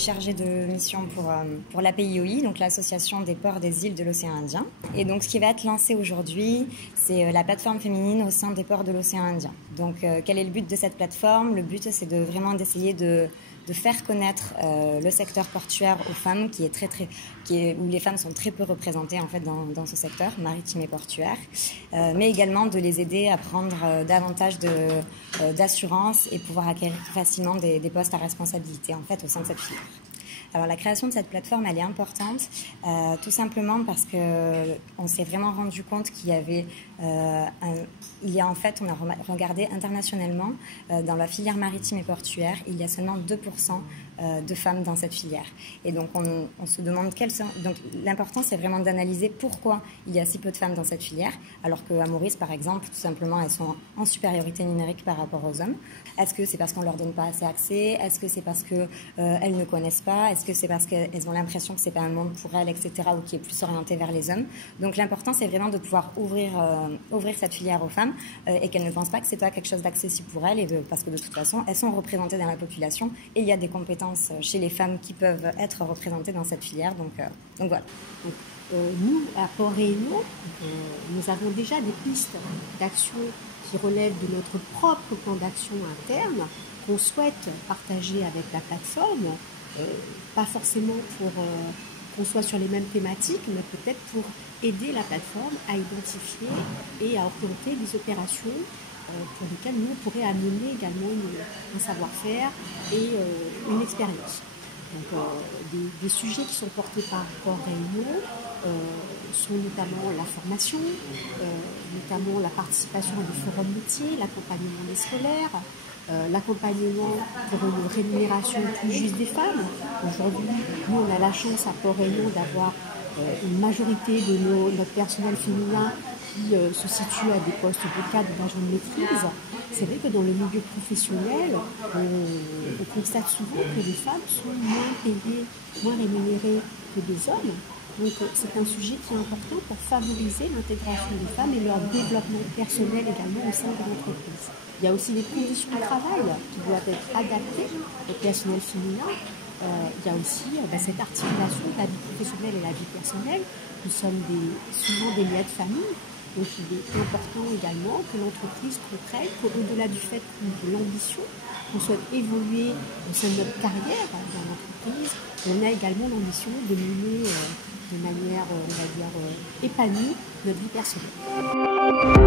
chargée de mission pour l'APIOI, donc l'Association des ports des îles de l'océan Indien. Et donc ce qui va être lancé aujourd'hui, c'est la plateforme féminine au sein des ports de l'océan Indien. Donc quel est le but de cette plateforme? Le but, c'est vraiment d'essayer de faire connaître le secteur portuaire aux femmes, où les femmes sont très peu représentées en fait dans ce secteur maritime et portuaire, mais également de les aider à prendre davantage d'assurance et pouvoir acquérir facilement des postes à responsabilité en fait au sein de cette filière. Alors la création de cette plateforme, elle est importante, tout simplement parce qu'on s'est vraiment rendu compte qu'il y avait, en fait, on a regardé internationalement, dans la filière maritime et portuaire, il y a seulement 2% de femmes dans cette filière. Et donc on se demande donc l'important, c'est vraiment d'analyser pourquoi il y a si peu de femmes dans cette filière, alors qu'à Maurice, par exemple, tout simplement, elles sont en supériorité numérique par rapport aux hommes. Est-ce que c'est parce qu'on leur donne pas assez accès? Est-ce que c'est parce que elles ne connaissent pas? Est-ce que c'est parce qu'elles ont l'impression que c'est pas un monde pour elles, etc., ou qui est plus orienté vers les hommes? Donc l'important, c'est vraiment de pouvoir ouvrir cette filière aux femmes et qu'elles ne pensent pas que c'est pas quelque chose d'accessible pour elles, parce que de toute façon, elles sont représentées dans la population et il y a des compétences chez les femmes qui peuvent être représentées dans cette filière. Donc voilà. Donc, nous, à Port-Réunion, nous avons déjà des pistes d'action qui relèvent de notre propre plan d'action interne qu'on souhaite partager avec la plateforme, pas forcément pour qu'on soit sur les mêmes thématiques, mais peut-être pour aider la plateforme à identifier et à orienter des opérations pour lesquelles nous, on pourrait amener également un savoir-faire et une expérience. Donc, des sujets qui sont portés par Port-Réunion sont notamment la formation, notamment la participation à des forums métiers, l'accompagnement des scolaires, l'accompagnement pour une rémunération plus juste des femmes. Aujourd'hui, nous, on a la chance à Port-Réunion d'avoir une majorité de notre personnel féminin qui se situe à des postes de cadre d'agent de maîtrise. C'est vrai que dans le milieu professionnel, on constate souvent que les femmes sont moins payées, moins rémunérées que des hommes. Donc c'est un sujet qui est important pour favoriser l'intégration des femmes et leur développement personnel également au sein de l'entreprise. Il y a aussi les conditions de travail qui doivent être adaptées au personnel féminin. Il y a aussi cette articulation de la vie professionnelle et la vie personnelle. Nous sommes souvent des liens de famille. Donc il est important également que l'entreprise comprenne qu'au-delà du fait de l'ambition, qu'on souhaite évoluer au sein de notre carrière dans l'entreprise, on a également l'ambition de mener de manière, on va dire, épanouie notre vie personnelle.